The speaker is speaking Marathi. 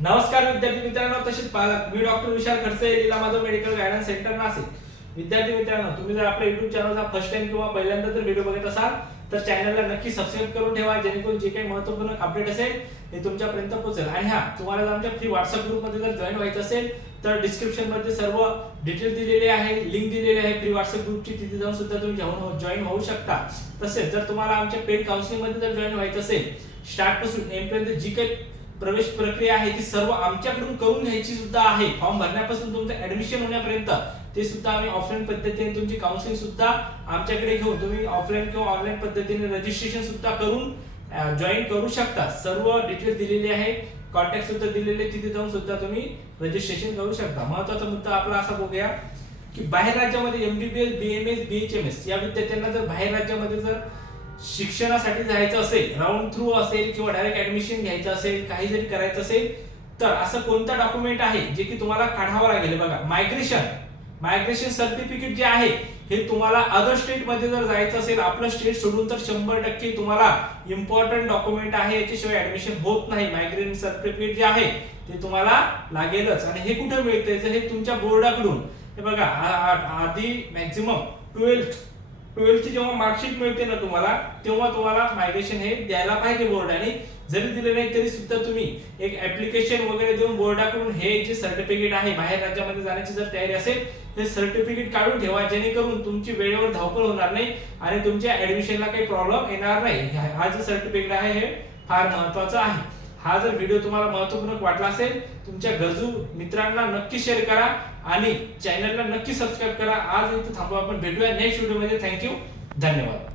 नमस्कार विद्यार्थी मित्रांनो तसेच पालक मी doctor Vishal Khadse Leela Madhav medical guidance centre Nashik. विद्यार्थी मित्रांनो तुम्ही जर आपल्या युट्यूब चॅनलचा फर्स्ट टाइम किंवा पहिल्यांदा जर व्हिडिओ बघत असाल तर चॅनलला नक्की सबस्क्राईब करून ठेवा जेणेकरून जे काही महत्त्वपूर्ण अपडेट असेल ते तुमच्यापर्यंत पोहोचेल. आणि हा तुम्हाला जर आमच्या फ्री व्हॉट्सअप ग्रुपमध्ये जर जॉईन व्हायचं असेल तर डिस्क्रिप्शनमध्ये सर्व डिटेल दिलेले आहे लिंक दिलेली आहे फ्री व्हॉट्सअप ग्रुपची तिथे जाऊन सुद्धा तुम्ही जॉईन हो- होऊ शकता. तसेच जर तुम्हाला आमच्या पेड काउन्सिलिंगमध्ये जर जॉईन व्हायचं असेल स्टार्टपासून जी काही प्रवेश प्रक्रिया आहे ती सर्व आमच्याकडून करून घ्यायची सुद्धा आहे. फॉर्म भरण्यापासून तुमचं ऍडमिशन होण्यापर्यंत ते सुद्धा आम्ही ऑफलाईन पद्धतीने तुमची काउन्सिलिंग सुद्धा आमच्याकडे घेऊन तुम्ही ऑफलाईन किंवा ऑनलाईन पद्धतीने रजिस्ट्रेशन सुद्धा करून जॉईन करू शकता. सर्व डिटेल्स दिलेली आहे. कॉन्टॅक्ट सुद्धा दिलेले तिथे जाऊन सुद्धा तुम्ही रजिस्ट्रेशन करू शकता. महत्त्वाचा मुद्दा आपला असा बघूया की बाहेर राज्यामध्ये एमबीबीएस बीएमएस बीएचएमएस या विद्यार्थ्यांना जर बाहेर राज्यामध्ये जर शिक्षणासाठी जायचं असेल राऊंड थ्रू असेल किंवा डायरेक्ट ऍडमिशन घ्यायचं असेल काही जरी करायचं असेल तर असं कोणतं डॉक्युमेंट आहे जे की तुम्हाला काढावं लागेल? बघा मायग्रेशन मायग्रेशन सर्टिफिकेट जे आहे हे तुम्हाला अदर स्टेटमध्ये जर जायचं असेल आपलं स्टेट सोडून तर शंभर टक्के तुम्हाला इम्पॉर्टंट डॉक्युमेंट आहे याच्याशिवाय ऍडमिशन होत नाही. मायग्रेशन सर्टिफिकेट जे आहे ते तुम्हाला लागेलच. आणि हे कुठे मिळतं हे तुमच्या बोर्डाकडून हे बघा आधी मॅक्झिमम ट्वेल्थ ट्वेल्थची जेव्हा मार्कशीट मिळते ना तुम्हाला तेव्हा तुम्हाला मायग्रेशन हे द्यायला पाहिजे बोर्डाने जरी दिले नाही तरी सुद्धा तुम्ही एक ऍप्लिकेशन वगैरे देऊन बोर्डाकडून हे जे सर्टिफिकेट आहे बाहेर राज्यामध्ये जाण्याची जर तयारी असेल तर सर्टिफिकेट काढून ठेवा. जेणेकरून तुमची वेळेवर धावपळ होणार नाही आणि तुमच्या ऍडमिशनला काही प्रॉब्लेम येणार नाही. हा- हा जे सर्टिफिकेट आहे हे फार महत्वाचं आहे. हा जर व्हिडिओ तुम्हाला महत्त्वपूर्ण वाटला असेल तुमच्या गरजू मित्रांना नक्की शेअर करा आणि चॅनलला नक्की सबस्क्राईब करा. आज इथं थांबू आपण. भेटूया नेक्स्ट व्हिडिओमध्ये थँक्यू धन्यवाद.